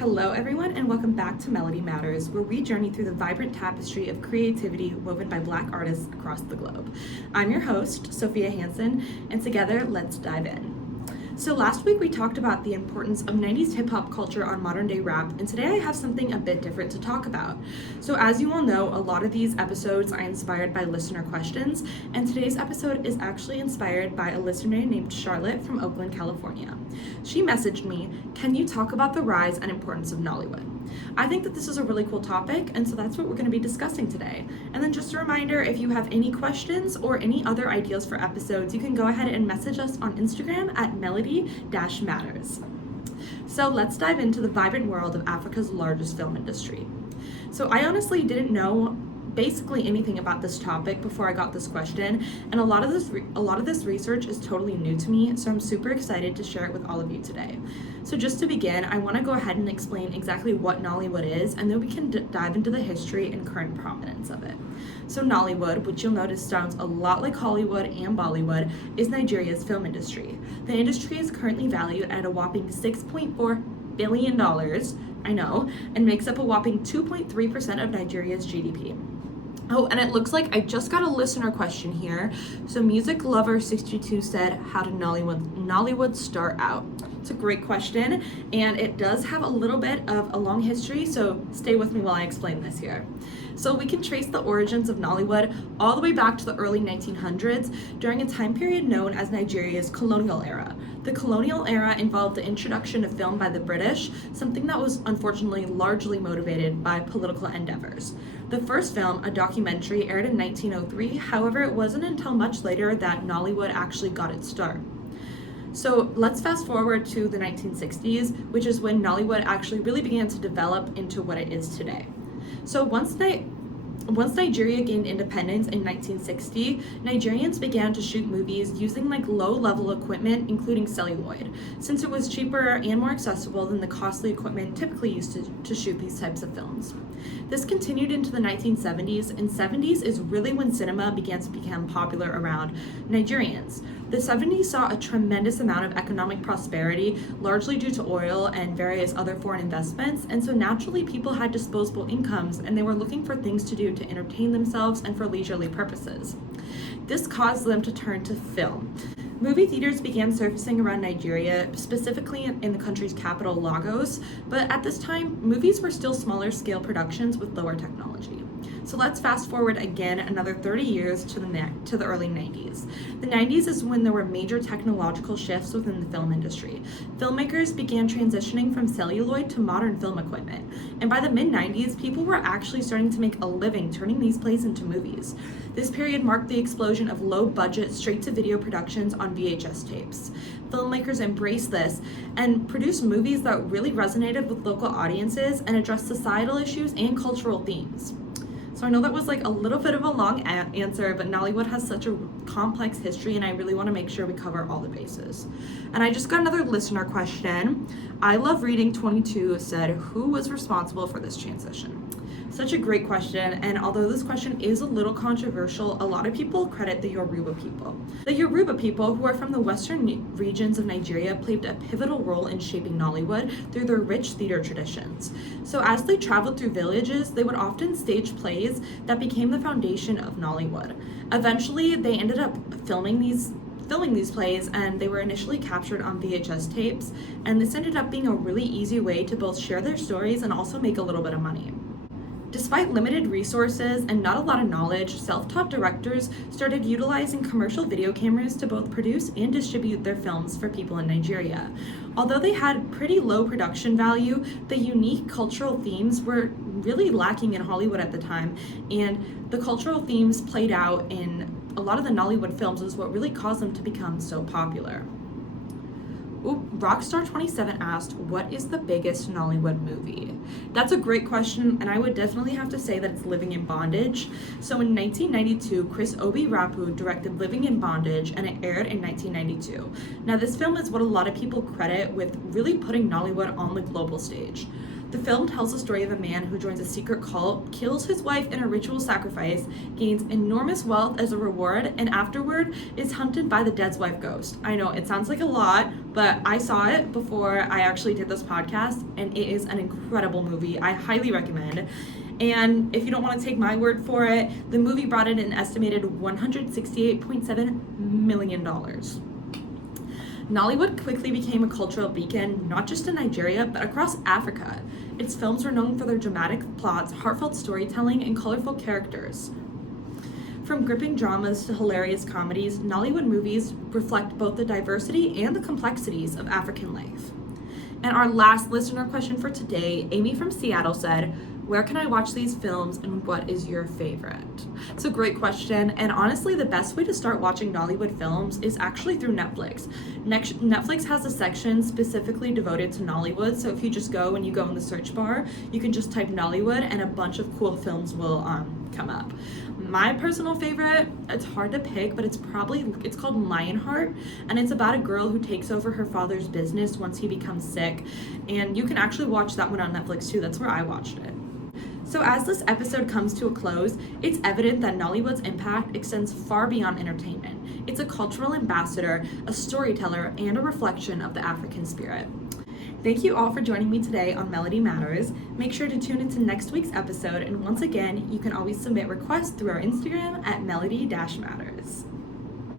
Hello everyone and welcome back to Melody Matters, where we journey through the vibrant tapestry of creativity woven by Black artists across the globe. I'm your host, Sophia and together, let's dive in. So last week we talked about the importance of 90s hip-hop culture on modern-day rap, and today I have something a bit different to talk about. So as you all know, a lot of these episodes are inspired by listener questions, and today's episode is actually inspired by a listener named Charlotte from Oakland, California. She messaged me, "Can you talk about the rise and importance of Nollywood?" I think that this is a really cool topic, and so that's what we're going to be discussing today. And then just a reminder, if you have any questions or any other ideas for episodes, you can go ahead and message us on Instagram at melody-matters. So let's dive into the vibrant world of Africa's largest film industry. So I honestly didn't know basically anything about this topic before I got this question, and a lot of this research is totally new to me, so I'm super excited to share it with all of you today. So just to begin, I want to go ahead and explain exactly what Nollywood is, and then we can dive into the history and current prominence of it. So Nollywood, which you'll notice sounds a lot like Hollywood and Bollywood, is Nigeria's film industry. The industry is currently valued at a whopping $6.4 billion, I know, and makes up a whopping 2.3% of Nigeria's GDP. Oh, and it looks like I just got a listener question here. So Music Lover 62 said, how did Nollywood start out? It's a great question, and it does have a little bit of a long history, so stay with me while I explain this here. So we can trace the origins of Nollywood all the way back to the early 1900s during a time period known as Nigeria's colonial era. The colonial era involved the introduction of film by the British, something that was unfortunately largely motivated by political endeavors. The first film, a documentary, aired in 1903, however, it wasn't until much later that Nollywood actually got its start. So let's fast forward to the 1960s, which is when Nollywood actually really began to develop into what it is today. So once Nigeria gained independence in 1960, Nigerians began to shoot movies using low-level equipment, including celluloid, since it was cheaper and more accessible than the costly equipment typically used to shoot these types of films. This continued into the 1970s, and 70s is really when cinema began to become popular around Nigerians. The 70s saw a tremendous amount of economic prosperity, largely due to oil and various other foreign investments, and so naturally people had disposable incomes and they were looking for things to do to entertain themselves and for leisurely purposes. This caused them to turn to film. Movie theaters began surfacing around Nigeria, specifically in the country's capital, Lagos, but at this time, movies were still smaller scale productions with lower technology. So let's fast forward again another 30 years to the early 90s. The 90s is when there were major technological shifts within the film industry. Filmmakers began transitioning from celluloid to modern film equipment. And by the mid-90s, people were actually starting to make a living turning these plays into movies. This period marked the explosion of low-budget, straight-to-video productions on VHS tapes. Filmmakers embraced this and produced movies that really resonated with local audiences and addressed societal issues and cultural themes. So I know that was a little bit of a long answer, but Nollywood has such a complex history and I really want to make sure we cover all the bases. And I just got another listener question. I Love Reading 22 said, who was responsible for this transition? Such a great question, and although this question is a little controversial, a lot of people credit the Yoruba people. The Yoruba people, who are from the western regions of Nigeria, played a pivotal role in shaping Nollywood through their rich theater traditions. So as they traveled through villages, they would often stage plays that became the foundation of Nollywood. Eventually, they ended up filming these plays, and they were initially captured on VHS tapes, and this ended up being a really easy way to both share their stories and also make a little bit of money. Despite limited resources and not a lot of knowledge, self-taught directors started utilizing commercial video cameras to both produce and distribute their films for people in Nigeria. Although they had pretty low production value, the unique cultural themes were really lacking in Hollywood at the time, and the cultural themes played out in a lot of the Nollywood films is what really caused them to become so popular. Rockstar27 asked, what is the biggest Nollywood movie? That's a great question, and I would definitely have to say that it's Living in Bondage. So in 1992, Chris Obi-Rapu directed Living in Bondage, and it aired in 1992. Now this film is what a lot of people credit with really putting Nollywood on the global stage. The film tells the story of a man who joins a secret cult, kills his wife in a ritual sacrifice, gains enormous wealth as a reward, and afterward is hunted by the dead wife ghost. I know it sounds like a lot, but I saw it before I actually did this podcast, and it is an incredible movie. I highly recommend. And if you don't want to take my word for it, the movie brought in an estimated $168.7 million. Nollywood quickly became a cultural beacon, not just in Nigeria, but across Africa. Its films were known for their dramatic plots, heartfelt storytelling, and colorful characters. From gripping dramas to hilarious comedies, Nollywood movies reflect both the diversity and the complexities of African life. And our last listener question for today, Amy from Seattle said, "Where can I watch these films and what is your favorite?" It's a great question, and honestly the best way to start watching Nollywood films is actually through Netflix. Netflix has a section specifically devoted to Nollywood, so if you just go and you go in the search bar, you can just type Nollywood and a bunch of cool films will come up. My personal favorite, it's hard to pick, but it's called Lionheart, and it's about a girl who takes over her father's business once he becomes sick, and you can actually watch that one on Netflix too. That's where I watched it. So as this episode comes to a close, it's evident that Nollywood's impact extends far beyond entertainment. It's a cultural ambassador, a storyteller, and a reflection of the African spirit. Thank you all for joining me today on Melody Matters. Make sure to tune into next week's episode, and once again, you can always submit requests through our Instagram at melody-matters.